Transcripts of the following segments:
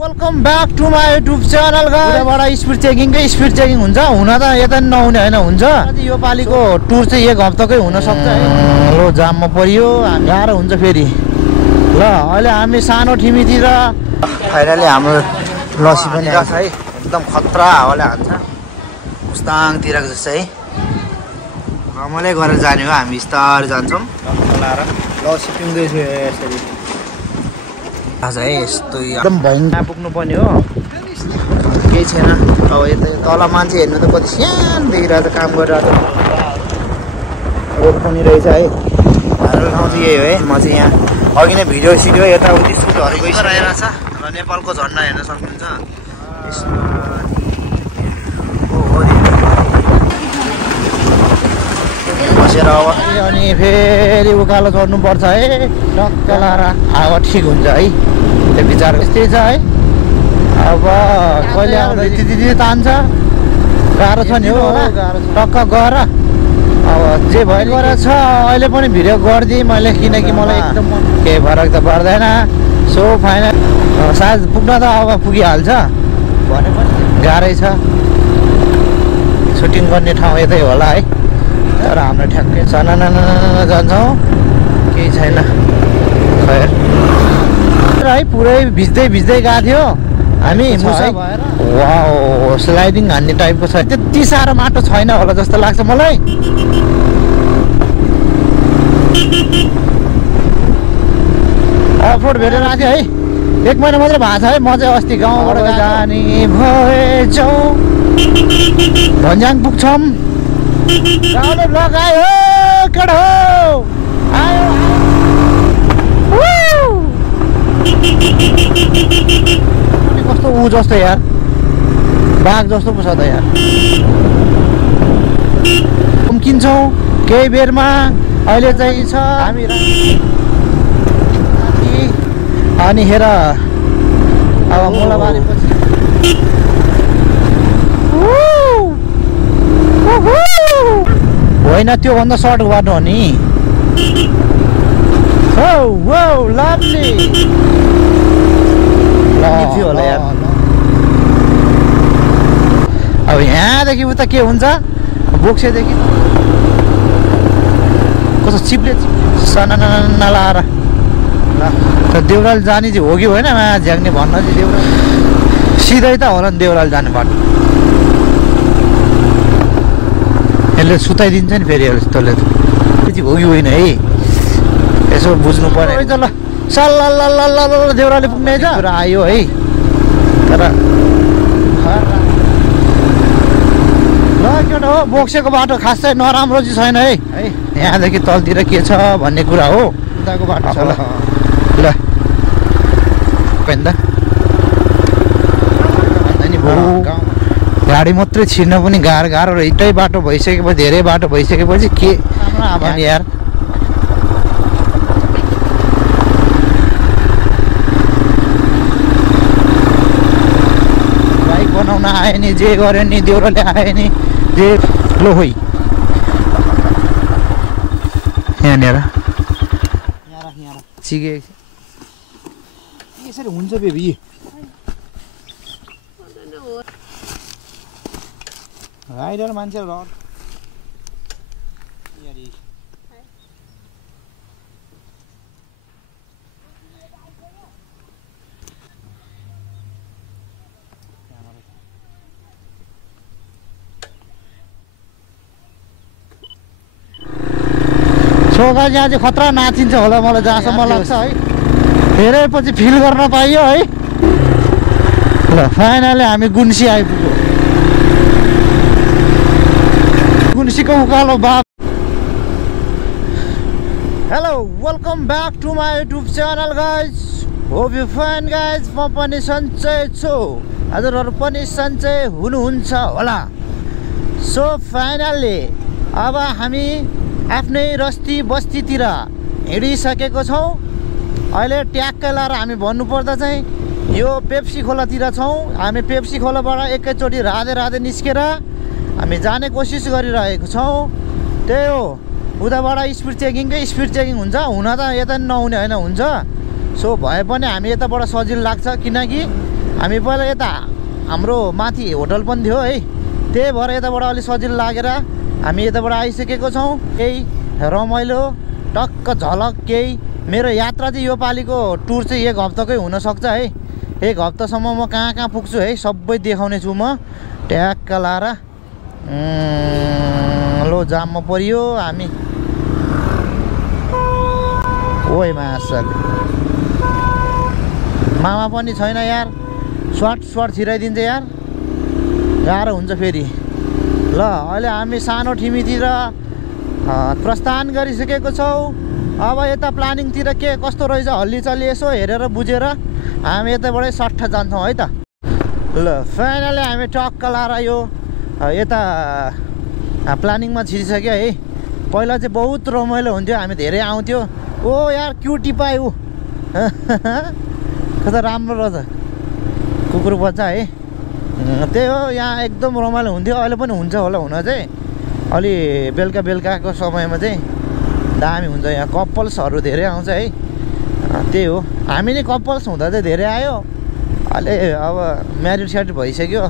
Welcome back to my YouTube channel गाइसबाट speed checking हुन्छ हुन त यता नहुने होइन हुन्छ यो पालिको टुर चाहिँ एक हप्ताकै हुन सक्छ है लो जाममा परियो हामी गाह्रो हुन्छ फेरि ल अहिले हामी सानो ठिमीतिर फाइनली हाम्रो लसी पनि आएको छ है एकदम खतरा हावाले हान्छ मुस्ताङतिरको जस्तै है रमाइलो गरेर जाने हो हामी बिस्तारै जान्छौँ लाएर लसी पिउँदैछु यसरी आज है यस्तो एकदम भयङ्कर पुग्नु पर्ने हो केही छैन अब यता तल मान्छे हेर्नु त कति सानो देखिरहेको छ काम गरिरहेको रोड पनि रहेछ है हाम्रो ठाउँ चाहिँ यही हो है म चाहिँ यहाँ अघि नै भिडियो सिडियो यताउति सुटहरू गइरहेको छ र नेपालको झन्डा हेर्न सक्नुहुन्छ बसेर अब अनि फेरि उकालो चढ्नुपर्छ है टक्क लाएर हावा ठिक हुन्छ है त्यो विचार यस्तै छ है अब कहिले आउँदा त्यति तान्छ गाह्रो छ नि हो टक्क गएर अब जे भयो गरेर छ अहिले पनि भिडियो गरिदिएँ मैले किनकि मलाई एकदम केही फरक त पर्दैन सो फाइनल सायद पुग्न त अब पुगिहाल्छ भने पनि गाह्रै छ सुटिङ गर्ने ठाउँ यतै होला है तर हाम्रो ठ्याक्कै सनाना जान्छौँ केही छैन खैर है पुरै भिज्दै गएको थियो हामी वाउ स्लाइडिङ हान्ने टाइपको छ त्यति साह्रो माटो छैन होला जस्तो लाग्छ मलाई अफरोड भेटेर आएको थियो है 1 महिना मात्रै भएको छ है म चाहिँ अस्ति गाउँबाट जाने भएछौ भन्ज्याङ पुग्छौँ गाउँले लगायो केटा हो आयो कस्तो ऊ जस्तो यार बाघ जस्तो पो छ त यार किन्छौँ केही बेरमा अहिले चाहिँ छ हामी अनि हेर अब मोलाबारी पछि होइन त्योभन्दा सर्ट बाटो हो नि लभली थियो होला यार अब यहाँदेखि उता के हुन्छ बोक्सेदेखि कस्तो चिप्ले सनाना लाएर ल देउराल जाने चाहिँ हो कि होइन झ्याङ्ने भन्न चाहिँ देउराल सिधै त होला नि देउराल जाने बाटो यसले सुताइदिन्छ नि फेरि तैँले चाहिँ हो कि होइन है यसो बुझ्नु पर्यो है त ल सल्ला देउराले पुग्ने छ र आयो है तर ल केटा हो बोक्सेको बाटो खास चाहिँ नराम्रो चाहिँ छैन है यहाँदेखि तलतिर के छ भन्ने कुरा हो उताको बाटो छ ल ल गाडी मात्रै छिर्न पनि गाह्रो र एउटै बाटो भइसकेपछि धेरै बाटो भइसकेपछि के यार बाइक बनाउन आयो नि जे गर्यो नि देउराले आयो नि जे लो होइ यहाँनिर चिगे यसरी हुन्छ बेबी राइडर मान्छे रड सोगा यहाँ चाहिँ खतरा नाचिन्छ होला मलाई जहाँसम्म लाग्छ है धेरै पछि फिल गर्न पाइयो है ल फाइनली हामी गुन्सी आइपुग्यो गुन्सीको उकालो बाप hello welcome back to my YouTube channel guys hope you fine guys म पनि सन्चै छु हजुरहरू पनि सन्चै हुनुहुन्छ होला सो फाइनल्ली अब हामी आफ्नै रस्ती बस्तीतिर हिँडिसकेको छौँ अहिले ट्याक्कै लाएर हामी भन्नुपर्दा चाहिँ यो पेप्सी खोलातिर छौँ हामी पेप्सी खोलाबाट एकैचोटि राधे निस्केर हामी जाने कोसिस गरिरहेको छौँ त्यही हो उताबाट स्पिड चेकिङ हुन्छ हुन त यता नहुने होइन हुन्छ सो भए पनि हामी यताबाट सजिलो लाग्छ किनकि हामी पहिला यता हाम्रो माथि होटल पनि थियो है, त्यही भएर यताबाट अलिक सजिलो लागेर हामी यताबाट आइसकेको छौँ। केही रमाइलो टक्क झलक केही मेरो यात्रा चाहिँ यो पालिको टुर चाहिँ 1 हप्ताकै हुनसक्छ है। 1 हप्तासम्म म कहाँ कहाँ पुग्छु है सबै देखाउने छु म। ट्याक्क लाएर लो जाममा परियो हामी। ओइ मासल मामा पनि छैन यार, स्वाट छिराइदिन्छ यार, गाह्रो हुन्छ फेरि। ल अहिले हामी सानो ठिमीतिर प्रस्थान गरिसकेको छौँ। अब यता प्लानिङतिर के कस्तो रहेछ हल्लीचल्ली यसो हेरेर बुझेर हामी यताबाटै सट्ट जान्छौँ है त। ल फाइनली हामी टक्क लाएर यो यता प्लानिङमा छिरिसक्यो है। पहिला चाहिँ बहुत रमाइलो हुन्थ्यो, हामी धेरै आउँथ्यो। ओ यार क्युटी पायो कता राम्रो रहेछ कुकुर बच्चा है। त्यही हो, यहाँ एकदम रमाइलो हुन्थ्यो, अहिले पनि हुन्छ होला हुन चाहिँ। अलि बेलुकाको समयमा चाहिँ दामी हुन्छ। यहाँ कपल्सहरू धेरै आउँछ है। त्यही हो, हामी नै कपल्स हुँदा चाहिँ धेरै आयो, अहिले अब म्यारिड भइसक्यो,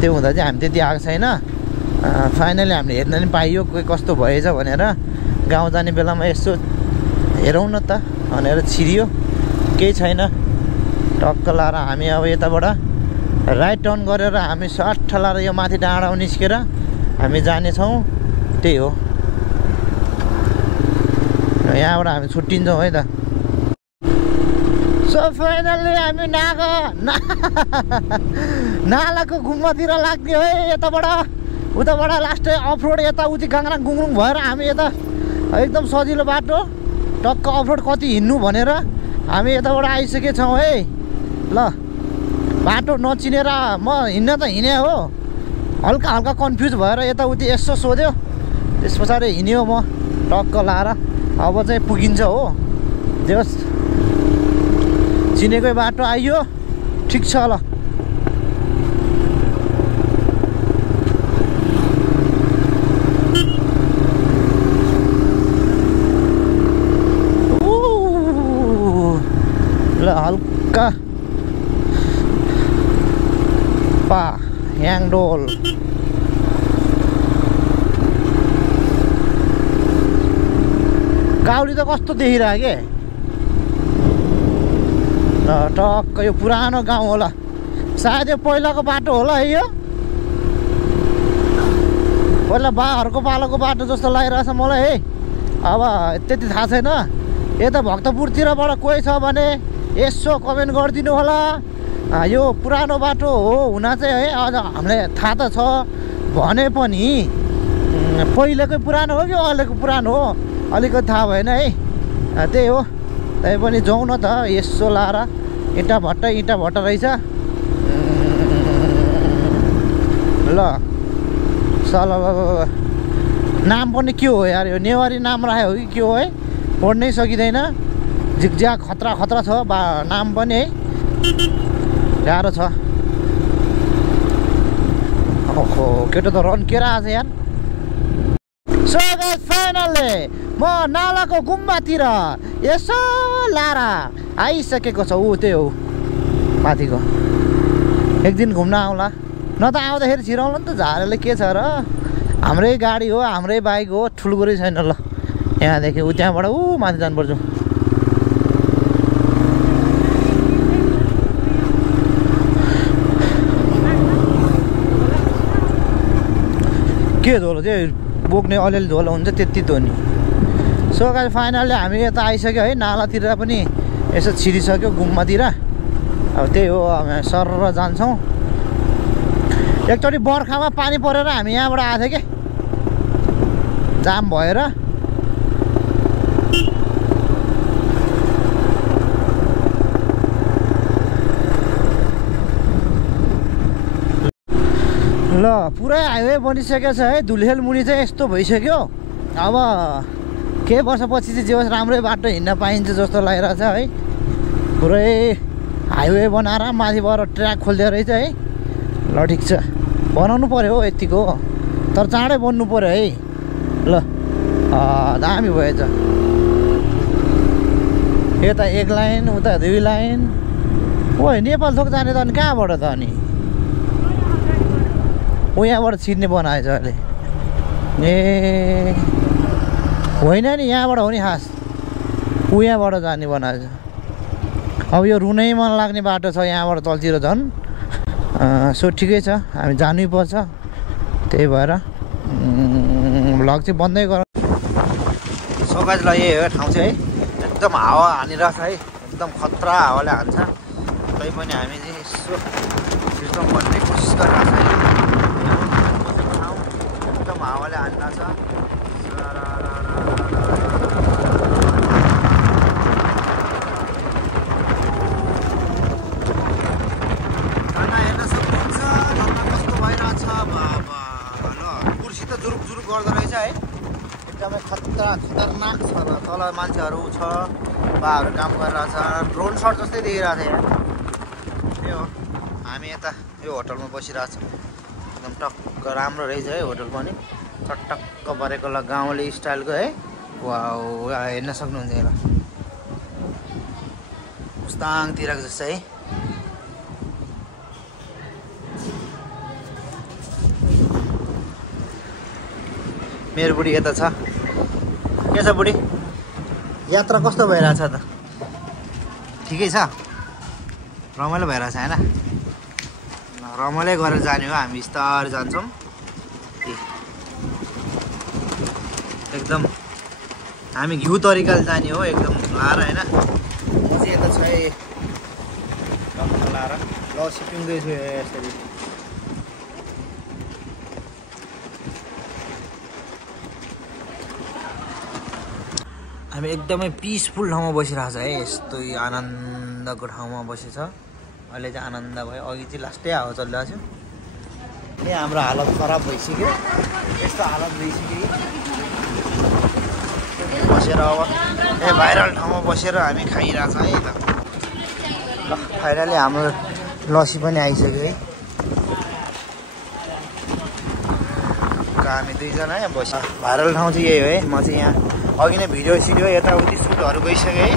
त्यो हुँदा चाहिँ हामी त्यति आएको छैन। फाइनली हामीले हेर्न पनि पाइयो कोही कस्तो भएछ भनेर। गाउँ जाने बेलामा यसो हेरौँ न त भनेर छिरियो, केही छैन। टक्क लाएर हामी अब यताबाट राइट टर्न गरेर हामी सट्ठ लाएर यो माथि डाँडामा निस्केर हामी जानेछौँ। त्यही हो, यहाँबाट हामी छुट्टिन्छौँ है त। सो फाइनल्ली हामी नालाको गुम्बातिर लाग्यो है। यताबाट उताबाट लास्टै अफरोड यताउति गाङ्ग्राङ गुङ्रुङ भएर हामी यता एकदम सजिलो बाटो टक्क अफरोड कति हिँड्नु भनेर हामी यताबाट आइसकेका छौँ है। ल बाटो नचिनेर म हिँड्न त हिँडेँ हो, हल्का कन्फ्युज भएर यताउति यसो सोध्यो, त्यस पछाडि हिँड्यो म टक्क लाएर। अब चाहिँ पुगिन्छ हो, जस चिनेकै बाटो आइयो, ठिक छ ल। हल्का ह्याङडोल गाउली त कस्तो देखिरहेको के। टक्क यो पुरानो गाउँ होला सायद, यो पहिलाको बाटो होला है। यो पहिला बाहरूको पालोको बाटो जस्तो लागिरहेछ मलाई है। अब त्यति थाहा छैन, यता भक्तपुरतिरबाट कोही छ भने यसो कमेन्ट गरिदिनु होला। यो पुरानो बाटो हो हुन चाहिँ है, अझ हामीलाई थाहा त छ भने पनि पहिलेकै पुरानो हो कि अहिलेको पुरानो हो अलिकति थाहा भएन है। त्यही हो, त्यही पनि जाउँ न त यसो लाएर। इँटा भट्टा रहेछ। ल सल नाम पनि के हो यार, यो नेवारी नाम राखेको हो कि के हो है, पढ्नै सकिँदैन। झिकझ्याक खतरा छ नाम पनि है, गाह्रो छ। ओहो केटो त रन्केर आएको छ यार। सो गाइस फाइनल्ली म नालाको गुम्बातिर यसो लाएर आइसकेको छ। ऊ त्यही हो माथिको, एक दिन घुम्न आउँला न त। आउँदाखेरि छिराउला नि त, झारेले के छ र, हाम्रै गाडी हो हाम्रै बाइक हो, ठुल्कुरै छैन। ल यहाँदेखि त्यहाँबाट माथि जानुपर्छ। के धोलो चाहिँ बोक्ने अलिअलि धोलो हुन्छ त्यति धोनी। सो गाइस फाइनल्ली हामी यता आइसक्यो है, नालातिर पनि यसो छिरिसक्यो गुम्बातिर। अब त्यही हो, हामी सरर जान्छौँ। एकचोटि बर्खामा पानी परेर हामी यहाँबाट आएको थियो कि जाम भएर। ल पुरै हाइवे बनिसकेको छ है। धुलिखेल मुनि चाहिँ यस्तो भइसक्यो। अब केही वर्षपछि चाहिँ जे होस् राम्रै बाटो हिँड्न पाइन्छ जस्तो लागिरहेछ है। पुरै हाइवे बनाएर माथिबाट ट्र्याक खोल्दो रहेछ है। ल ठिक छ, बनाउनु पऱ्यो हो यतिको, तर चाँडै बन्नु पऱ्यो है। ल दामी भएछ। यता 1 लाइन उता 2 लाइन ओ नेपाल थोक जाने त अनि कहाँबाट त अनि ऊ यहाँबाट छिर्ने बनाएछ अहिले ए होइन नि यहाँबाट हो नि खास ऊ यहाँबाट जाने बनाएछ अब यो रुनै मन लाग्ने बाटो छ यहाँबाट तलतिर झन् सो ठिकै छ हामी जानै पर्छ त्यही भएर भ्लग चाहिँ बन्दै गर सकाजलाई यही हो ठाउँ चाहिँ है एकदम हावा हानिरहेको छ है एकदम खतरा हावाले हान्छ तैपनि हामी चाहिँ यसो सिस्टम भन्ने कोसिस गरिरहेको छ है एकदम हावाले हानिरहेको छ एकदमै खतरनाक छ र तल मान्छेहरू छ बाहरू काम गरिरहेछ ड्रोन सट जस्तै देखिरहेको छ यहाँ त्यही हो हामी यता यो होटलमा बसिरहेको छौँ एकदम टक्क राम्रो रहेछ है होटल पनि चटक्क परेको ल गाउँले स्टाइलको है वाउ हेर्न सक्नुहुन्छ यसलाई मुस्ताङतिरको जस्तै है मेरो बुढी यता छ के छ बुढी यात्रा कस्तो भइरहेछ त ठिकै छ रमाइलो भइरहेछ होइन रमाइलो गरेर जाने हो हामी बिस्तारै जान्छौँ एकदम हामी घिउ तरिकाले जाने हो एकदम लाएर होइन म चाहिँ यता छ लाएर लसी पिउँदैछु यसरी हामी एकदमै पिसफुल ठाउँमा बसिरहेको छ है यस्तो आनन्दको ठाउँमा बसेछ अहिले चाहिँ आनन्द भयो अघि चाहिँ लास्टै हावा चलिरहेको थियो यहाँ हाम्रो हालत खराब भइसक्यो यस्तो हालत भइसक्यो बसेर अब भाइरल ठाउँमा बसेर हामी खाइरहेछ है त ल फाइनली हाम्रो लसी पनि आइसक्यो है हामी दुईजना यहाँ बस्यो भाइरल ठाउँ चाहिँ यही हो है म चाहिँ यहाँ अघि नै भिडियो सिडियो यताउति सुटहरू गइसकेँ है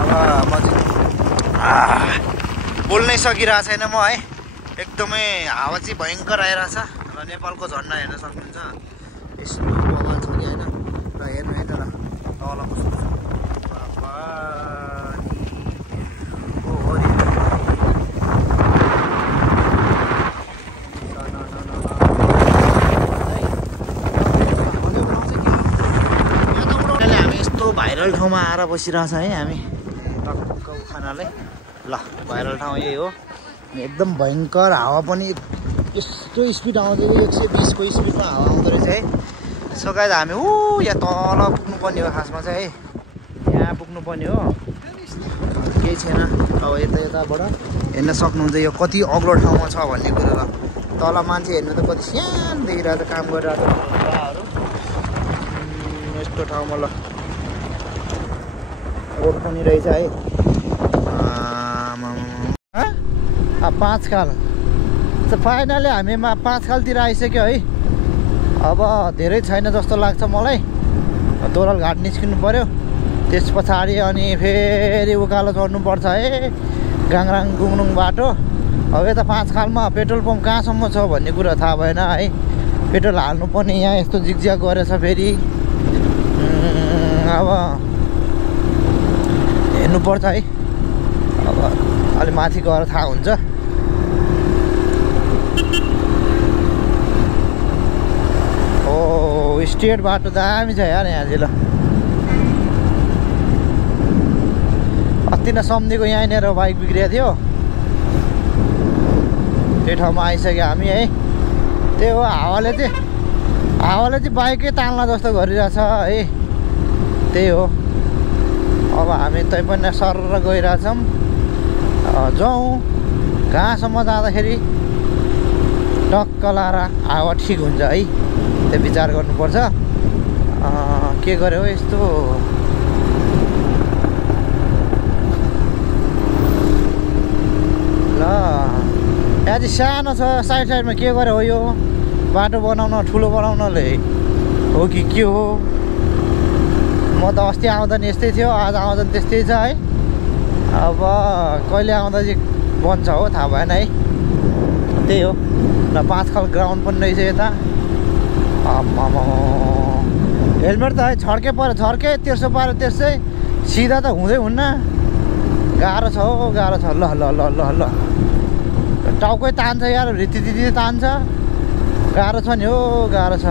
अब म चाहिँ बोल्नै सकिरहेको छैन म है एकदमै हावा चाहिँ भयङ्कर आइरहेछ र नेपालको झन्डा हेर्न सक्नुहुन्छ यस्तो बगाल छ कि होइन र हेर्नु है तर तल कस्तो छ भाइरल ठाउँमा आएर बसिरहेछ है हामी टक्क खानाले ल भाइरल ठाउँ यही हो एकदम भयङ्कर हावा पनि यस्तो स्पिड आउँदै 120को स्पिडमा हावा आउँदो रहेछ है सकाएर हामी यहाँ तल पुग्नुपर्ने हो खासमा चाहिँ है यहाँ पुग्नुपर्ने हो केही छैन अब यताबाट हेर्न सक्नुहुन्छ यो कति अग्लो ठाउँमा छ भन्ने कुरो ल तल मान्छे हेर्नु त कति सानो देखिरहेको काम गरिरहेको यस्तो ठाउँमा ल रोड पनि रहेछ है 5 खाल फाइनली हामी 5 खालतिर आइसक्यो है अब धेरै छैन जस्तो लाग्छ मलाई दोरल घाट निस्किनु पर्यो त्यस पछाडि अनि फेरि उकालो चढ्नु पर्छ है गाङराङ गुङरुङ बाटो अब यता 5 खालमा पेट्रोल पम्प कहाँसम्म छ भन्ने कुरा थाहा भएन है पेट्रोल हाल्नु पर्ने यहाँ यस्तो जिगज्याग गरेछ फेरि अब हेर्नु पर्छ है अब अलि माथि गएर थाहा हुन्छ ओ स्ट्रेट बाटो दामी छ यार यहाँ चाहिँ ल अस्ति नै सम्झेको यहीँनिर बाइक बिग्रिएको थियो त्यो ठाउँमा आइसक्यो हामी है त्यही हो हावाले चाहिँ बाइकै तान्ला जस्तो गरिरहेछ है त्यही हो अब हामी तै पनि सरर गइरहेछौँ जाउँ कहाँसम्म जाँदाखेरि टक्क लाएर हावा ठिक हुन्छ है त्यो विचार गर्नुपर्छ के गर्यो यस्तो ल यहाँ चाहिँ सानो छ साइडमा के गर्यो हो यो बाटो बनाउन ठुलो बनाउनले हो कि के हो म त अस्ति आउँदा नि यस्तै थियो आज आउँदा नि त्यस्तै छ है अब कहिले आउँदा चाहिँ बन्छ हो थाहा भएन है। त्यही हो ल 5 खल ग्राउन्ड पनि रहेछ यता। हेलमेट त है छड्के पऱ्यो छड्के तेर्सो पाऱ्यो तेर्सै सिधा त हुँदै हुन्न गाह्रो छ हो गाह्रो छ। ल ल ल ल ल टाउकै तान्छ यार रितिदिदी तान्छ गाह्रो छ नि हो गाह्रो छ।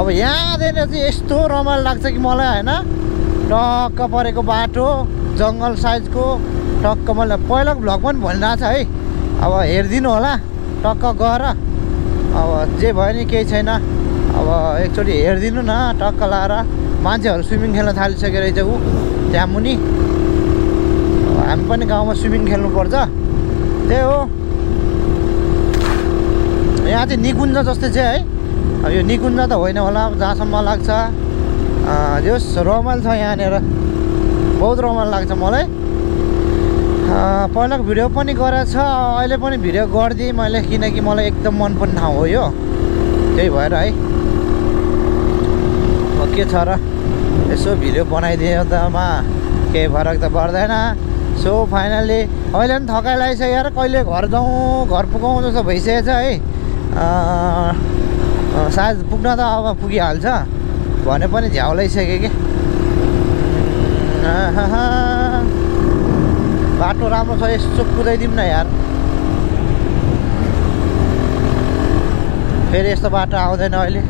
अब यहाँदेखि चाहिँ यस्तो रमाइलो लाग्छ कि मलाई होइन टक्क परेको बाटो जङ्गल साइजको टक्क मलाई पहिलाको भ्लग पनि भनिरहेको छ है। अब हेरिदिनु होला टक्क गएर अब जे भयो नि केही छैन अब एकचोटि हेरिदिनु न टक्क लाएर मान्छेहरू स्विमिङ खेल्न थालिसकेको रहेछ ऊ त्यहाँ मुनि। हामी पनि गाउँमा स्विमिङ खेल्नुपर्छ त्यही हो। यहाँ चाहिँ निकुञ्ज जस्तै चाहिँ है अब यो निकुञ्ज त होइन होला जहाँसम्म लाग्छ जस रमाइलो छ यहाँनिर बहुत रमाइलो लाग्छ मलाई। पहिलाको भिडियो पनि गरेको छ अहिले पनि भिडियो गरिदिएँ मैले किनकि मलाई एकदम मनपर्ने ठाउँ हो यो त्यही भएर है। के छ र यसो भिडियो बनाइदियो त केही फरक त पर्दैन। सो फाइनली अहिले पनि थकाइ लागिसक्यो यार कहिले घर जाउँ घर पुगाउँ जस्तो भइसकेको छ है। सायद पुग्न त अब पुगिहाल्छ भने पनि झ्याउलाइसक्यो कि बाटो राम्रो छ यसो कुदाइदिउँ न यार। फेरि यस्तो बाटो आउँदैन अहिले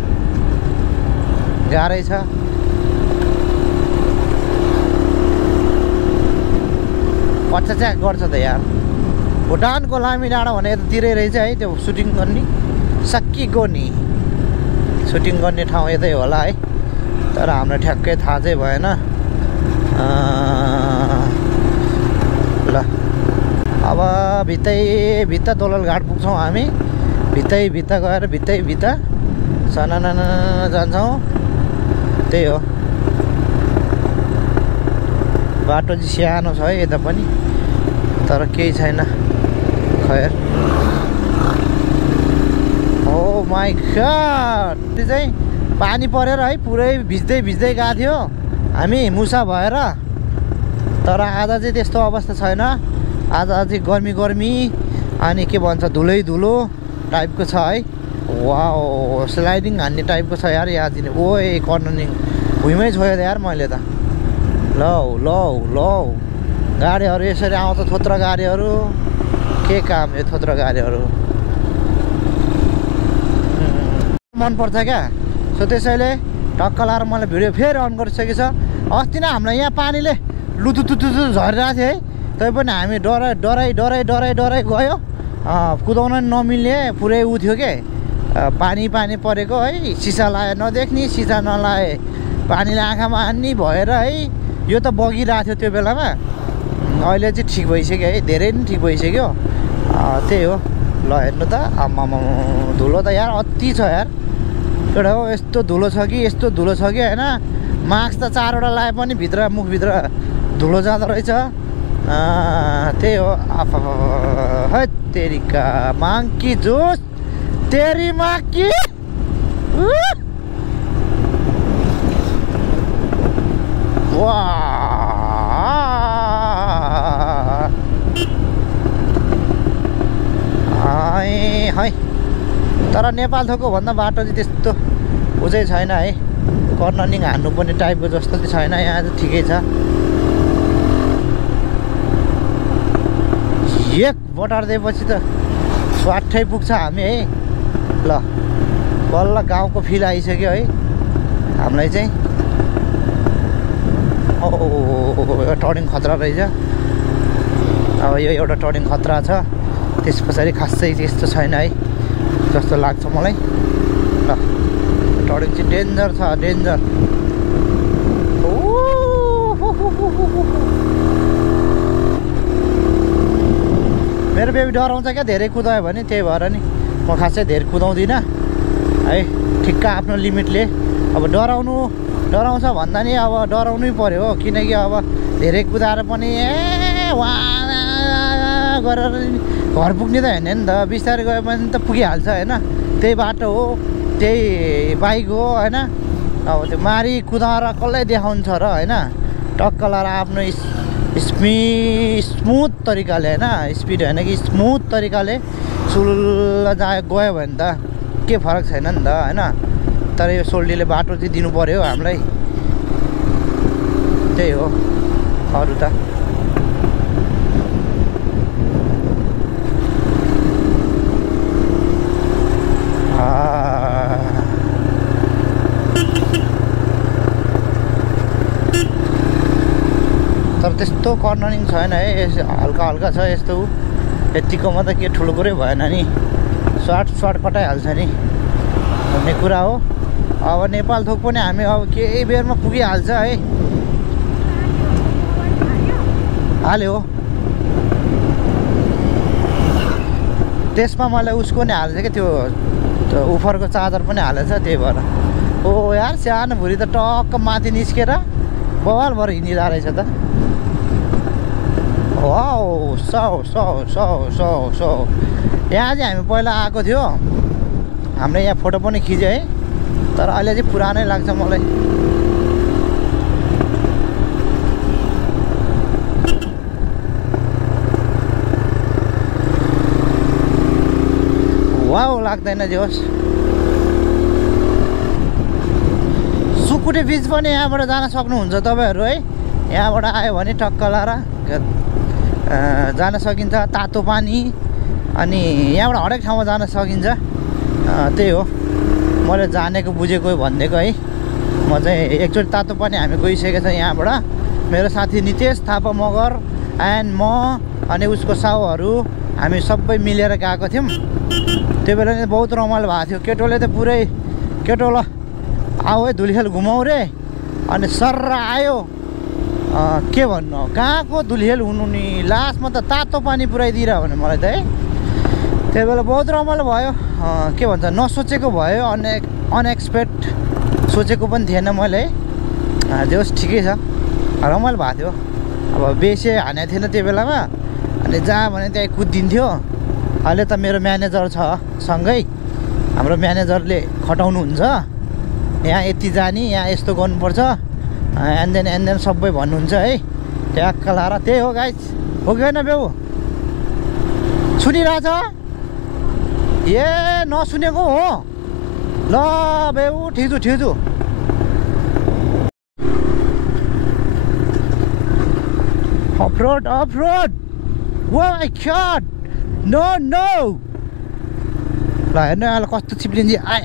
गाह्रै छ। पच्चाच्याक गर्छ त यार। भुटानको लामी डाँडा भने यतातिरै रहेछ है त्यो सुटिङ गर्ने सकिएको नि सुटिङ गर्ने ठाउँ यतै होला है तर हाम्रो ठ्याक्कै थाहा चाहिँ भएन। ल अब भित्ता दोलल घाट पुग्छौँ हामी भित्ता गएर भित्ता सनाना जान्छौँ त्यही हो। बाटो चाहिँ सानो छ है यता पनि तर केही छैन खैर। ओ माई गॉड त्यो चाहिँ पानी परेर है पुरै भिज्दै गएको थियो हामी मुसा भएर तर आज चाहिँ त्यस्तो अवस्था छैन। आज चाहिँ गर्मी अनि के भन्छ धुलो टाइपको छ है। वाओ स्लाइडिङ हान्ने टाइपको छ यार यहाँ चाहिँ। ओए कर्नरिङ भुइँमै छोयो यार मैले त। लौ गाडीहरू यसरी आउँछ थोत्र गाडीहरू के काम यो थोत्र गाडीहरू मनपर्छ क्या। सो त्यसैले टक्क लाएर मलाई भिडियो फेरि अन गरिसकेको छ। अस्ति नै हामीलाई यहाँ पानीले लुतुतुतु झरिरहेको थियो है तैपनि हामी डराइ गयो कुदाउन नमिल्ने पुरै उ थियो के पानी परेको है। सिसा लाए नदेख्ने सिसा नलाए पानीले आँखामा हान्ने भएर है यो त बगिरहेको थियो त्यो बेलामा। अहिले चाहिँ ठिक भइसक्यो है धेरै नै ठिक भइसक्यो त्यही हो। ल हेर्नु त आम्मामा धुलो त यार अति छ यार एउटा हो यस्तो धुलो छ कि होइन। मास्क त 4वटा लाए पनि मुखभित्र धुलो जाँदो रहेछ त्यही हो। है तेरिका माङ्की जोस तेरी माकी है तर नेपाल थोकको भन्दा बाटो चाहिँ त्यस्तो उ चाहिँ छैन है कर्नरिङ हान्नुपर्ने टाइपको जस्तो चाहिँ छैन यहाँ चाहिँ ठिकै छ। एक बटार्दिएपछि त स्वाट्ठै पुग्छ हामी है। ल बल्ल गाउँको फिल आइसक्यो है हामीलाई चाहिँ। ओ टर्निङ खतरा रहेछ अब यो एउटा टर्निङ खतरा छ त्यस पछाडि खासै त्यस्तो छैन है जस्तो लाग्छ मलाई। ल टर्निङ चाहिँ डेन्जर छ डेन्जर। मेरो बेबी डराउँछ क्या धेरै कुदायो भने त्यही भएर नि म खासै धेरै कुदाउँदिनँ है ठिक्क आफ्नो लिमिटले। अब डराउँछ भन्दा नि अब डराउनै पर्यो हो किनकि अब धेरै कुदाएर पनि गरेर घर पुग्ने त होइन नि त बिस्तारै गयो भने त पुगिहाल्छ होइन। त्यही बाटो हो त्यही बाइक हो होइन। अब त्यो मारी कुदाएर कसलाई देखाउँछ र होइन टक्क लाएर आफ्नो स्मुथ तरिकाले होइन, स्पिड होइन कि स्मुथ तरिकाले सुल्ल गयो भने त के फरक छैन नि त होइन। तर यो सोल्टीले बाटो चाहिँ दिनु पर्यो हामीलाई, त्यही हो अरू त। तर त्यस्तो कर्नरिङ छैन है, हल्का हल्का छ यस्तो। यतिकोमा त के ठुलो कुरै भएन नि, सर्ट कटाइहाल्छ नि भन्ने कुरा हो। अब नेपाल थोक पनि हामी अब केही बेरमा पुगिहाल्छ है। हाल्यो त्यसमा मलाई उसको नि हालेछ क्या, त्यो उफरको चार्जर पनि हालेछ, त्यही भएर। ओ यार सानो भुरी त टक्क माथि निस्केर बवाल भएर हिँडिरहेको रहेछ त। वाउ सौ यहाँ चाहिँ हामी पहिला आएको थियो, हामीले यहाँ फोटो पनि खिच्यो है। तर अहिले चाहिँ पुरानै लाग्छ मलाई। वाउ लाग्दैन जे होस्। सुकुटे बिच पनि यहाँबाट जान सक्नुहुन्छ तपाईँहरू है। यहाँबाट आयो भने टक्क लाएर जान सकिन्छ। तातो पानी अनि यहाँबाट हरेक ठाउँमा जान सकिन्छ। त्यही हो मैले जानेको बुझेको भनिदिएको है। म चाहिँ एकचोटि तातो पानी हामी गइसकेको छ यहाँबाट। मेरो साथी नितेश थापा मगर एन्ड म अनि उसको साउहरू हामी सबै मिलेर गएको थियौँ। त्यो बेला नै बहुत रमाइलो भएको थियो। केटोले त पुरै केटो ल आऊ है धुलिखेल घुमाउ रे, अनि सर्र आयो। के भन्नु कहाँको धुलिखेल हुनु नि, लास्टमा त तातो पानी पुऱ्याइदिएर भने मलाई त है। त्यही बेला बहुत रमाइलो भयो। के भन्छ नसोचेको भयो, अनएक्सपेक्ट सोचेको पनि थिएन मैले है। जे होस् ठिकै छ, रमाइलो भएको थियो। अब बेसी हानेको थिएन त्यो बेलामा, अनि जहाँ भने त्यहाँ कुदिन्थ्यो। अहिले त मेरो म्यानेजर छ सँगै, हाम्रो म्यानेजरले खटाउनुहुन्छ। यहाँ यति जाने, यहाँ यस्तो गर्नुपर्छ, एन्ड देन सबै भन्नुहुन्छ है। ट्याक्क लाएर त्यही हो गाइस। हो कि होइन बेउ? सुनिरहेछ? ए नसुनेको हो ल बेउ, ठिक छु। अफरोड ओ माई गॉड, नो ल हेर्नु अहिले कस्तो चिप्लिन्छ। आए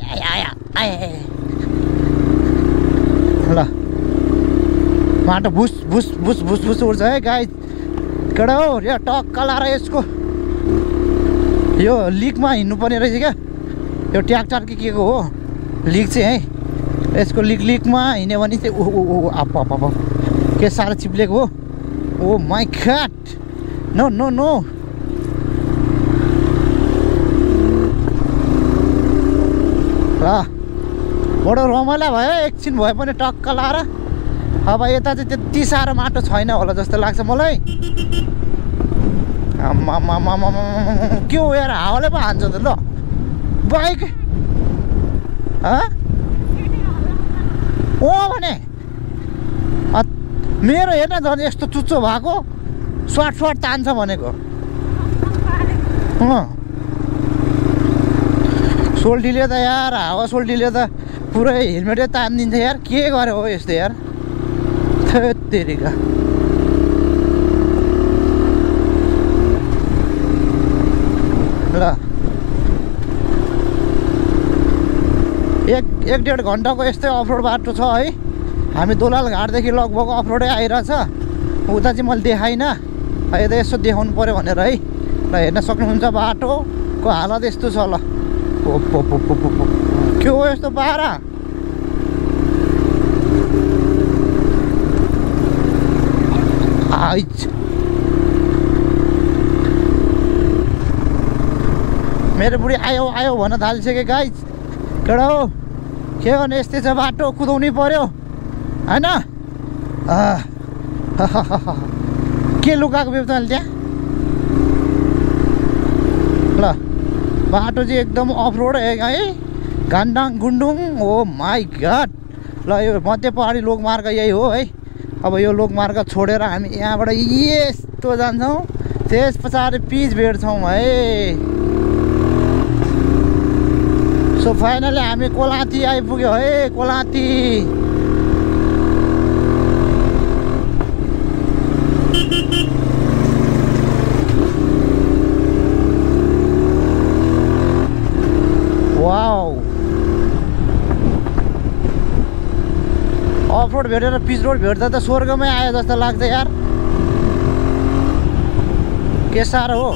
ल माटो भुस उड्छ है गाइस। केटा हो यो टक्क लाएर यसको यो लिकमा हिँड्नुपर्ने रहेछ क्या। यो ट्र्याक्टर के को हो लिक चाहिँ है। यसको लिकमा हिँड्यो भने चाहिँ आप के साह्रो चिप्लेको हो। ओ माई गॉड, नो ल बडो रमाइलो भयो एकछिन भए पनि टक्क लाएर। अब यता चाहिँ त्यति साह्रो माटो छैन होला जस्तो लाग्छ मलाई। के हो यार, हावाले पो हान्छ त ल बाइक। ओ भने मेरो हेर्न झन् यस्तो चुच्चो भएको, स्वाट तान्छ भनेको। सोल्टीले त यार, हावा सोल्टीले त पुरै हेलमेटै तानिदिन्छ यार। के गर्यो हो यस्तो यार, तेरिका। ल एक डेढ घन्टाको यस्तै अफरोड बाटो छ है। हामी दोलाल घाटदेखि लगभग अफरोडै आइरहेछ। उता चाहिँ मैले देखाइनँ, यता यसो देखाउनु पऱ्यो भनेर है। ल हेर्न सक्नुहुन्छ बाटोको हालत यस्तो छ। ल के हो यस्तो पारा। मेरो बुढी आयो भन्न थालिसक्यो गाइस। केटा हो के गर्ने, यस्तै छ बाटो, कुदाउनै पर्यो होइन। के लुकाएको बेउ तैँले त्यहाँ? ल बाटो चाहिँ एकदम अफरोड है, घान्डाङ गुन्डुङ। ओ माई गॉड, ल यो मध्य पहाडी लोकमार्ग यही हो है। अब यो लोकमार्ग छोडेर हामी यहाँबाट यस्तो जान्छौँ, त्यस पछाडि पिच भेट्छौँ है। सो फाइनली हामी कोलाती आइपुग्यो है, कोलाती। वाउ, अफ रोड भेटेर पिच रोड भेट्दा त स्वर्गमै आयो जस्तो लाग्छ यार। के साह्रो हो।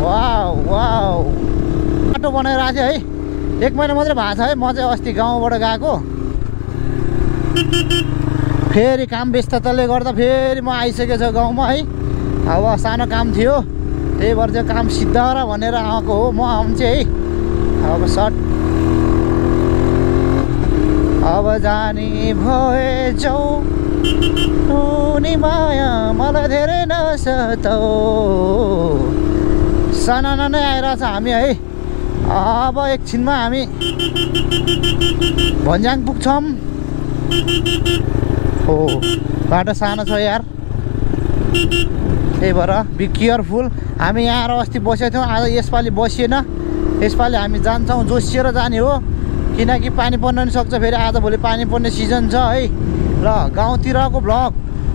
वाउ वाउ, बाटो बनाइरहेको थियो है। 1 महिना मात्रै भएको छ है। म चाहिँ अस्ति गाउँबाट गएको, फेरि काम व्यस्तताले गर्दा फेरि म आइसकेको छु गाउँमा है। अब सानो काम थियो, त्यही भएर चाहिँ काम सिद्ध र भनेर आएको हो म आउँछु है। अब सट अब जाने भए जाऊ उनी माया मलाई धेरै नसताऊ। साना नै आइरहेछ हामी है। अब एकछिनमा हामी भन्ज्याङ पुग्छौँ। हो बाटो सानो छ यार, त्यही भएर बी केयरफुल। हामी यहाँ आएर अस्ति बसेको थियौँ, आज यसपालि बसिएन। यसपालि हामी जान्छौँ, जोसिएर जाने हो, किनकि पानी पर्न नि सक्छ फेरि। आज भोलि पानी पर्ने सिजन छ है। ल गाउँतिरको भ्लग,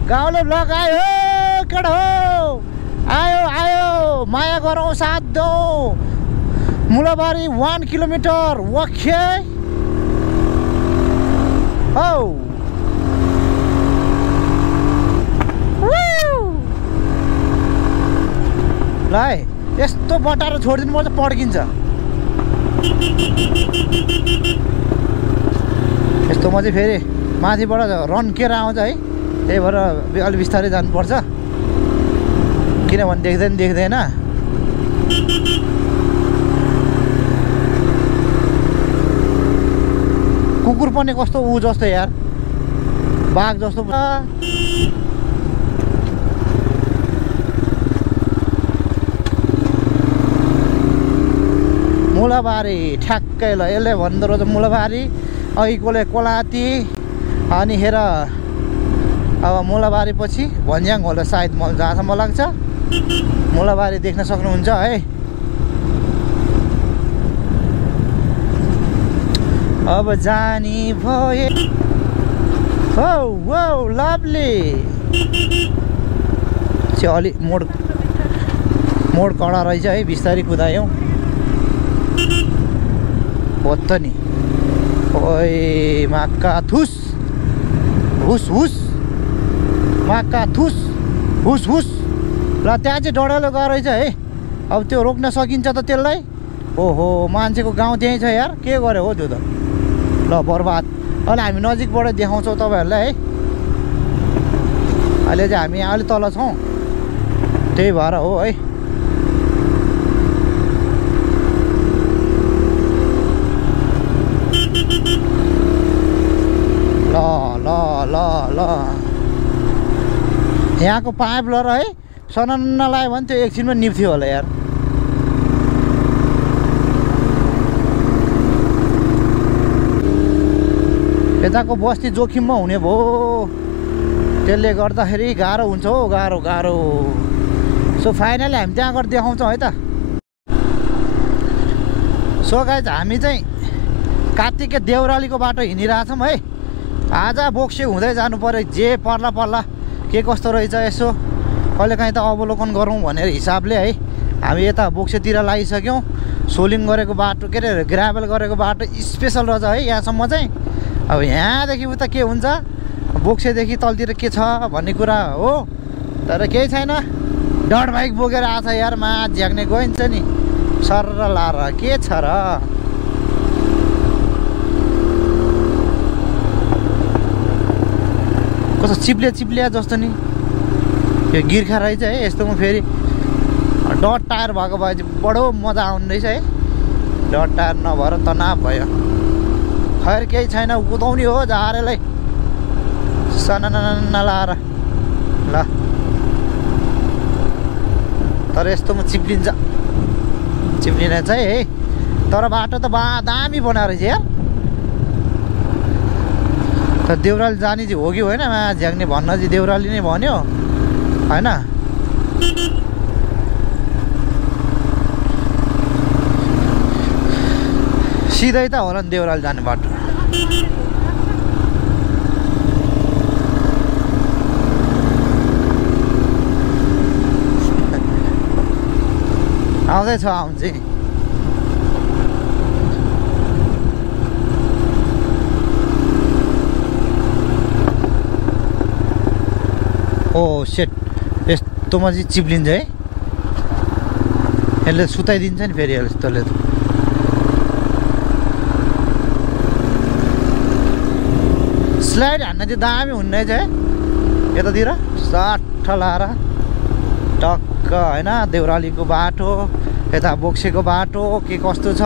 गाउँले भ्लग आयो केटा हो, आयो आयो, माया गरौँ साथ दौ। मुलाबारी 1 किलोमिटर वखे हौ। ल है, यस्तो बटाएर छोडिदिनु पर्छ, पड्किन्छ यस्तोमा चाहिँ। फेरि माथिबाट रन्केर आउँछ है, त्यही भएर अलि बिस्तारै जानुपर्छ, किनभने देख्दैन। कुकुर पनि कस्तो ऊ जस्तो यार, बाघ जस्तो। मुलाबारी ठ्याक्कै ल, यसले भन्दो रहेछ मुलाबारी। अघिकोले कोलाती, अनि हेर अब मुलाबारी पछि भन्ज्याङ होला सायद, मलाई जहाँसम्म लाग्छ। मुलाबारी देख्न सक्नुहुन्छ है। अब जानी भए हो वो लभली। चाहिँ अलि मोड कडा रहेछ है, बिस्तारै कुदायौँ हो त नि। ओए माका थुस हुस हुस, माका थुस हुस हुस। ल त्यहाँ चाहिँ डढेलो गएको रहेछ है। अब त्यो रोक्न सकिन्छ त त्यसलाई? ओहो, मान्छेको गाउँ त्यहीँ छ यार, के गर्यो हो त्यो त। ल बर्बाद। अहिले हामी नजिकबाट देखाउँछौँ तपाईँहरूलाई है। अहिले चाहिँ हामी अलिक तल छौँ, त्यही भएर हो है। ल ल ल ल यहाँको पाइप लर है, सनन्न लगायो भने त्यो एकछिनमा निप्थ्यो होला यार। यताको बस्ती जोखिममा हुने भयो, त्यसले गर्दाखेरि गाह्रो हुन्छ हो, गाह्रो। सो फाइनली हामी त्यहाँ गएर देखाउँछौँ है त। सो गाइज हामी चाहिँ कार्तिके देउरालीको बाटो हिँडिरहेछौँ है। आज बोक्से हुँदै जानु पर्यो, जे पर्ला के कस्तो रहेछ यसो कहिलेकाहीँ त अवलोकन गरौँ भनेर हिसाबले है। हामी यता बोक्सेतिर लागिसक्यौँ। सोलिङ गरेको बाटो, के अरे ग्राभल गरेको बाटो स्पेसल रहेछ है यहाँसम्म चाहिँ। अब यहाँदेखि उता के हुन्छ, बोक्सेदेखि तलतिर के छ भन्ने कुरा हो, तर केही छैन। डट बाइक बोकेर आछ यार, मा झ्याक्ने गइन्छ नि सर लार, के छ र। कस्तो चिप्लिया जस्तो नि, यो गिर्खा रहेछ है। यस्तोमा फेरि डट टायर भएको भए चाहिँ बडो मजा आउने रहेछ है। डट टायर नभएर तनाव भयो। खैर केही छैन, कुदाउने हो झारेलाई सनन्न लाएर। ल तर यस्तोमा चिप्लिन्छ है। तर बाटो त दामी बनाएर रहेछ यार। त देउराली जाने चाहिँ हो कि होइन झ्याग्ने भन्न चाहिँ देउराली नै भन्यो होइन। सिधै त होला नि देउराली जाने बाटो। आउँदैछ आउँछ। ओ सेट यस्तोमा चाहिँ चिप्लिन्छ है। यसले सुताइदिन्छ नि फेरि यस्तोले। स्लाइड हान्न चाहिँ दामी हुने रहेछ है यतातिर सट्ठ लाएर टक्क होइन। देउरालीको बाटो यता बोक्सेको बाटो के कस्तो छ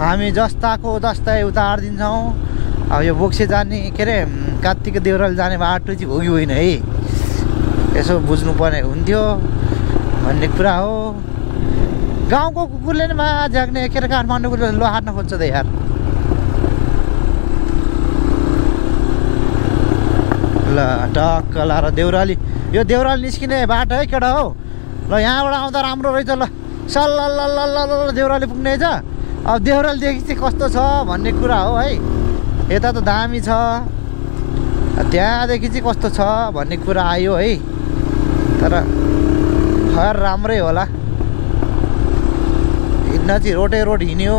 हामी जस्ताको जस्तै उतारिदिन्छौँ। अब यो बोक्से जाने के अरे कात्तिक देउराली जाने बाटो चाहिँ हो कि होइन है यसो बुझ्नुपर्ने हुन्थ्यो भन्ने कुरा हो। गाउँको कुकुरले नै झ्याग्ने के अरे काठमाडौँको लो हाट्न खोज्छ त यार। ल टक्क लाएर देउराली यो देउराली निस्किने बाटो है केटा हो। ल यहाँबाट आउँदा राम्रो रहेछ। ल सल्ल देउराली पुग्ने छ। अब देउरालीदेखि चाहिँ कस्तो छ भन्ने कुरा हो है। यता त दामी छ त्यहाँदेखि चाहिँ कस्तो छ भन्ने कुरा आयो है। तर खैर राम्रै होला। हिँड्न चाहिँ रोडै रोड हिँड्यो।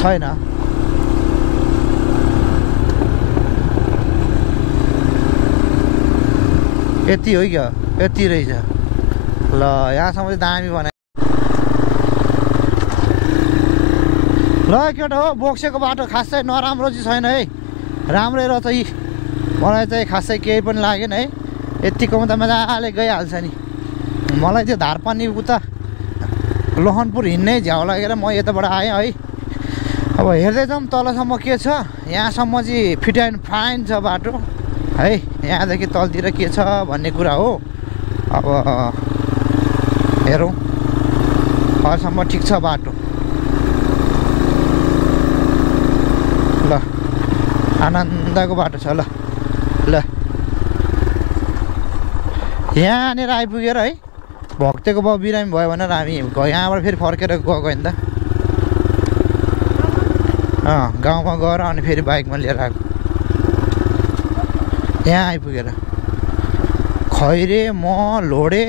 छैन यति हो क्या यति रहेछ। ल यहाँसम्म चाहिँ दामी बनायो। ल केटा हो बोक्सेको बाटो खासै नराम्रो चाहिँ छैन है राम्रै रहेछ। यी मलाई चाहिँ खासै केही पनि लागेन है। यतिकोमा त मजाले गइहाल्छ नि। मलाई त्यो धारपानी उता लोहनपुर हिँड्नै झ्याउ लागेर म यताबाट आएँ है। अब हेर्दै जाउँ तलसम्म के छ। यहाँसम्म चाहिँ फिट एन्ड फाइन छ बाटो है। यहाँदेखि तलतिर के छ भन्ने कुरा हो। अब हेरौँ हरसम्म ठिक छ बाटो। ल आनन्दको बाटो छ। ल ल यहाँनिर आइपुगेर है भक्तेको बाउ बिरामी भयो भनेर हामी यहाँबाट फेरि फर्केर गएको नि त। गाउँमा गएर अनि फेरि बाइकमा लिएर आएको। यहाँ आइपुगेर खैरे म लोडे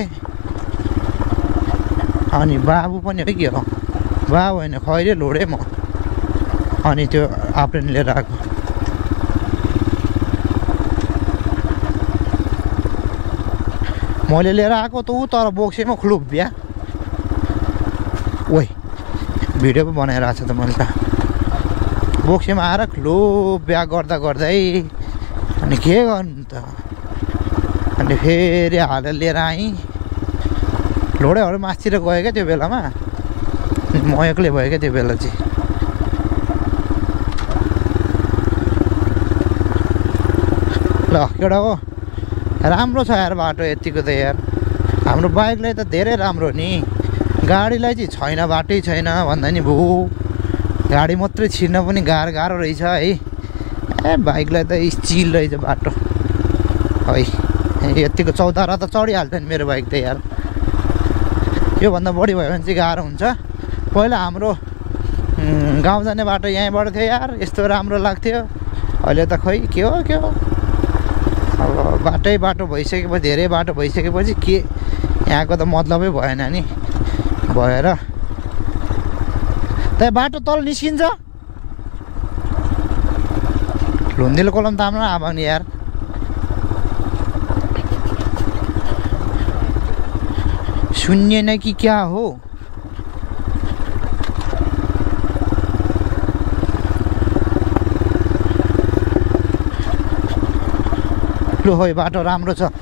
अनि बाबु पनि हो कि हो बाबु होइन खैरे लोडे म अनि त्यो आप्रेन लिएर आएको। मैले लिएर आएको त ऊ तर बोक्सेमा खुलुप बिहा ओइ भिडियो पो बनाइरहेको छ त मैले त। बोक्सेमा आएर खुलुप बिहा गर्दा गर्दै अनि के गर्नु त अनि फेरि हालेर लिएर आएँ। लोडेहरू मासतिर गयो क्या त्यो बेलामा म एक्लै भयो क्या त्यो बेला चाहिँ। ल केटा हो राम्रो छ यार बाटो यतिको त यार। हाम्रो बाइकलाई त धेरै राम्रो नि गाडीलाई चाहिँ छैन बाटै छैन भन्दा नि भो। गाडी मात्रै छिर्न पनि गाह्रो रहेछ है। ए बाइकलाई त स्टिल रहेछ बाटो है। यतिको 14 त चढिहाल्छ नि मेरो बाइक त यार। योभन्दा बढी भयो भने चाहिँ गाह्रो हुन्छ। पहिला हाम्रो गाउँ जाने बाटो यहीँबाट थियो यार यस्तो राम्रो लाग्थ्यो। अहिले त खोइ के हो अब बाटो भइसकेपछि धेरै बाटो भइसकेपछि के यहाँको त मतलबै भएन नि भएर त बाटो तल निस्किन्छ। लुन्दिल कोलम ताम्न आबानी यार। शून्य नै कि क्या हो। लु हो बाटो राम्रो छ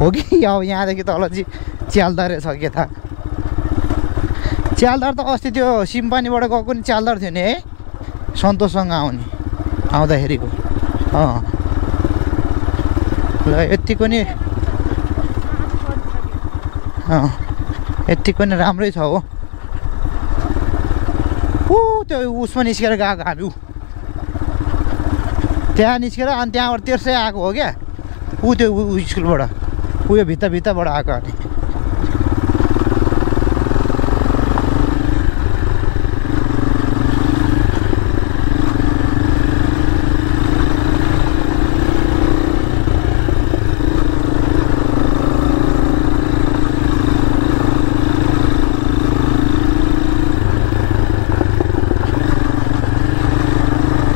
हो कि अब यहाँदेखि तल चाहिँ च्यालदार छ के थाहा। च्यालदार त अस्ति त्यो सिम्पानीबाट गएको नि च्यालदार थियो नि है सन्तोषसँग आउँदाखेरिको। ल यतिको नि यतिको पनि राम्रै छ हो त्यो उसमा निस्केर गएको हामी त्यहाँ निस्केर अनि त्यहाँबाट तेर्सै आएको हो क्या त्यो स्कुलबाट उयो भित्ताबाट आएको अनि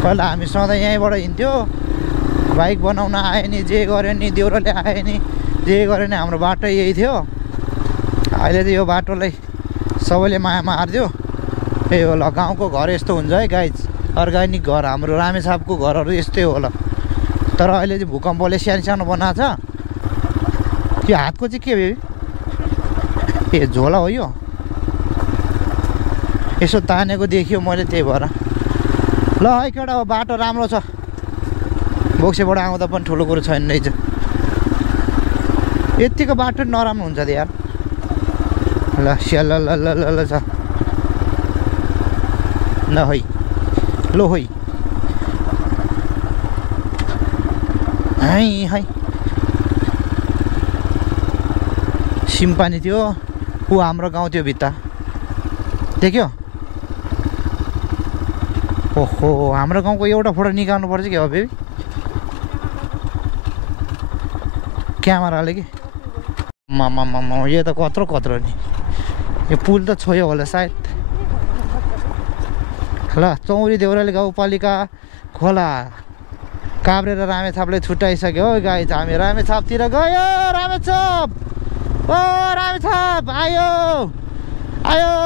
पहिला हामी सधैँ यहीँबाट हिँड्थ्यो बाइक बनाउन आयो नि जे गऱ्यो नि देउराले आयो नि जे गऱ्यो नि हाम्रो बाटो यही थियो अहिले त यो बाटोलाई सबैले माया मारिदियो त्यही होला गाउँको घर यस्तो हुन्छ है गाइज अर्ग्यानिक घर हाम्रो रामेछापको घरहरू यस्तै होला तर अहिले चाहिँ भूकम्पले सानो बनाएको छ यो हातको चाहिँ के बेबी ए झोला हो यो यसो तानेको देखियो मैले त्यही भएर ल एकवटा बाटो राम्रो छ बोक्सेबाट आउँदा पनि ठुलो कुरो छैन रहेछ यतिको बाटो नराम्रो हुन्छ त यार ल स्याल ल छ न है लो है है सिम्पानी थियो ऊ हाम्रो गाउँ थियो भित्ता देख्यो ओहो हाम्रो गाउँको एउटा फोटो निकाल्नु पर्छ कि हो बेबी क्यामेराले कि म यो त कत्रो नि यो पुल त छोयो होला सायद ल चौरी देउराली गाउँपालिका खोला काभ्रे र रामेछापले छुट्याइसक्यो हो गाइज हामी रामेछापतिर गयो रामेछाप ओ रामेछाप आयो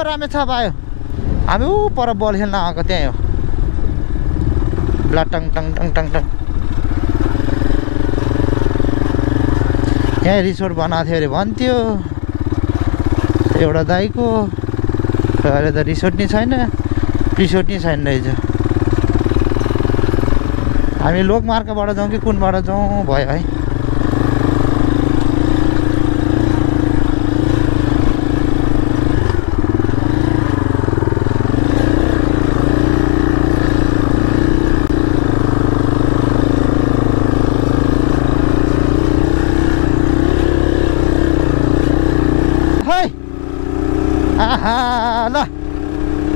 रामेछाप आयो हामी ऊ पर बल खेल्न आएको त्यहीँ हो ल tongue tongue tongue tongue tongue यहाँ रिसोर्ट बनाएको थियो अरे भन्थ्यो एउटा दाइको अहिले त रिसोर्ट नि छैन रहेछ हामी लोकमार्गबाट जाउँ कि कुनबाट जाउँ भयो है ल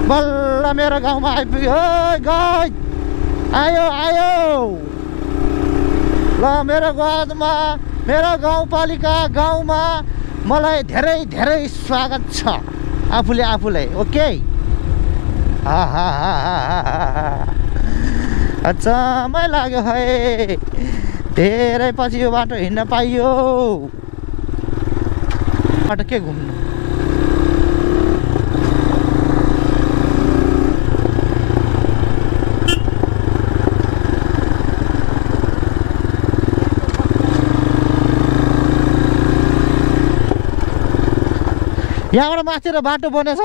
बल्ल मेरो गाउँमा आइपुग्यो गाई आयो ल मेरो गाउँपालिका गाउँमा मलाई धेरै स्वागत छ आफूलाई ओके अचम्मै लाग्यो है धेरै पछि यो बाटो हिँड्न पाइयो बाटो के घुम्नु यहाँबाट माथितिर बाटो बनेछ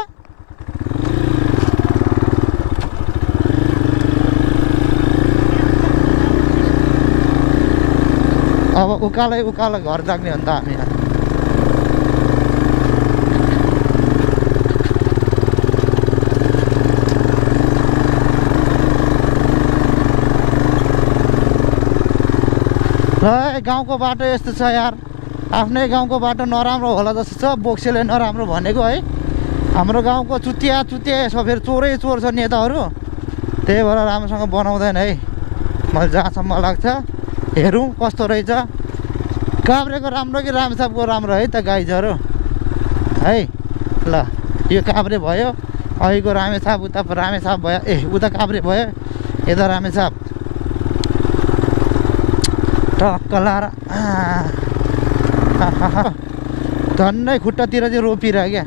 अब उकालो घर जाग्ने हो नि त हामी यहाँ ल गाउँको बाटो यस्तो छ यार आफ्नै गाउँको बाटो नराम्रो होला जस्तो छ बोक्सेले नराम्रो भनेको है हाम्रो गाउँको चुतिया छ फेरि चोर छ नेताहरू त्यही भएर राम्रोसँग बनाउँदैन है मैले जहाँसम्म लाग्छ हेरौँ कस्तो रहेछ काभ्रेको राम्रो कि रामेछापको राम्रो है त गाइजहरू है ल यो काभ्रे भयो अहिलेको रामेछाप उता रामेछाप भयो उता काभ्रे भयो यता रामेछाप टक्क लाएर झन्डै खुट्टातिर चाहिँ रोपिरह क्या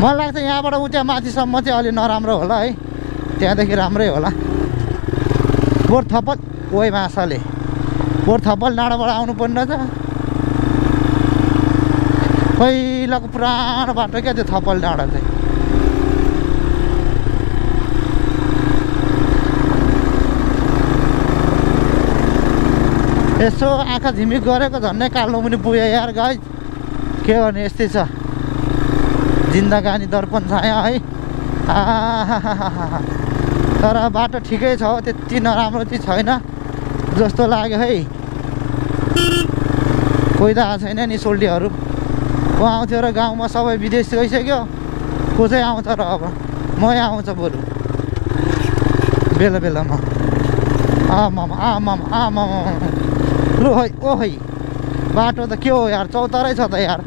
मलाई लाग्छ यहाँबाट उ त्यहाँ माथिसम्म चाहिँ अलि नराम्रो होला है त्यहाँदेखि राम्रै होला बोर थपल ओइ माछाले बोर थपल डाँडाबाट आउनु पर्ने रहेछ पहिलाको पुरानो बाटो क्या त्यो थपल डाँडा चाहिँ यसो आँखा झिमिक गरेको झन्नै कालो पनि पुग्यो यार गाइस। के गर्ने यस्तै छ जिन्दगानी दर्पण छाया है। तर बाटो ठिकै छ, त्यति नराम्रो चाहिँ छैन जस्तो लाग्यो है। कोही त आएको छैन नि सोल्टीहरू। को आउँथ्यो र गाउँमा सबै विदेश गइसक्यो, को चाहिँ आउँछ र अब मै आउँछ बरु बेला बेलामा। आमामा लु है ओ है बाटो त के हो यार, चौतारै छ त यार।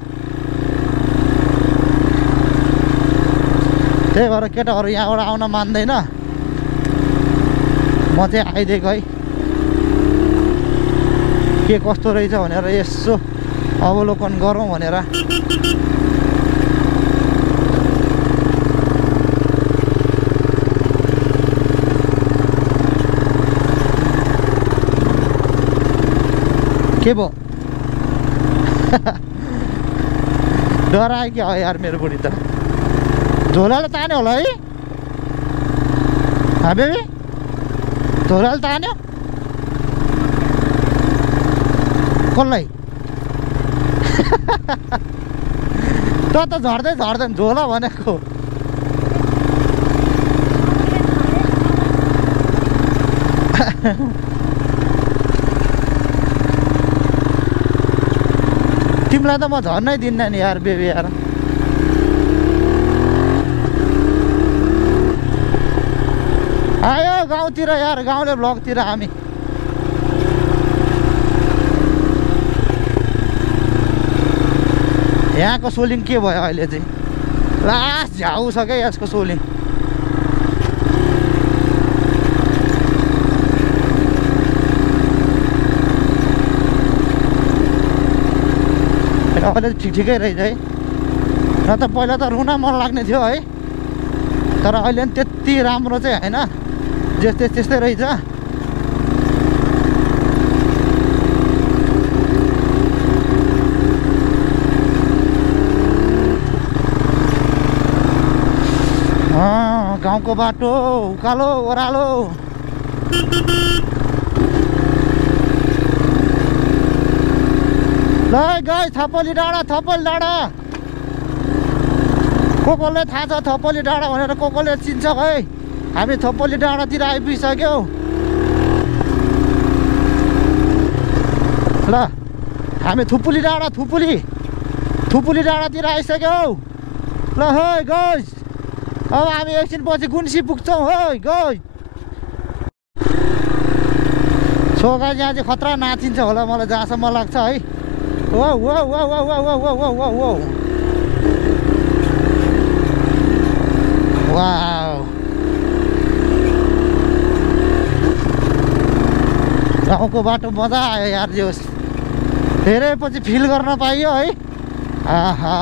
त्यही भएर केटाहरू यहाँबाट आउन मान्दैन। म चाहिँ आइदिएको है के कस्तो रहेछ भनेर यसो अवलोकन गरौँ भनेर। के भयो डरायो क्या हो यार मेरो बुढी त। झोलाले तान्यो होला है बेबी, झोलाले तान्यो कसलाई त झर्दै झर्दैन झोला भनेको। तिमीलाई त म झर्नै दिन्न नि यार बेबी यार। आयो गाउँतिर यार, गाउँले ब्लकतिर हामी। यहाँको सोलिङ के भयो अहिले चाहिँ, लास्ट झ्याउ छ क्या यसको सोलिङ। अहिले ठिकै रहेछ है, न त पहिला त रुन मन लाग्ने थियो है, तर अहिले पनि त्यति राम्रो चाहिँ होइन, जस्तै त्यस्तै रहेछ। गाउँको बाटो उकालो ओह्रालो। ल गाई थपली डाँडा, थपली डाँडा। कसले थाहा छ थपली डाँडा भनेर, कसले चिन्छ है। हामी थपली डाँडातिर आइपुगिसक्यौ। ल हामी थुपुली डाँडा, थुपुली डाँडातिर आइसक्यौ। ल है गाइस, अब हामी एकछिनपछि गुन्सी पुग्छौँ है गाइस। सो गाइस यहाँ चाहिँ खतरा नाचिन्छ होला मलाई जहाँसम्म लाग्छ है। Wow wow wow wow wow wow wow wow wow wow. गाउँको बाटो मजा आयो यार, जो धेरै पछि फिल गर्न पाइयो है। आहा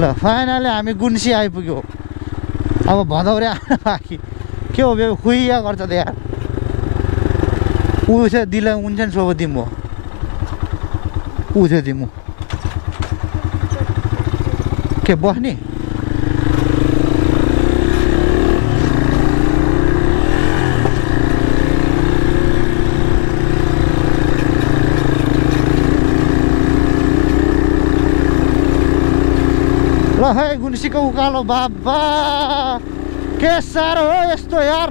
ल फाइनली हामी गुन्सी आइपुग्यो। अब भदौरे आउन बाँकी। के हो बे खुइया गर्छ त यार। उसे दिला उन्जेन सोबो दिमो उसे दिमो के बस्ने। ल है गुन्सीको उकालो बाबा के साह्रो हो यस्तो यार।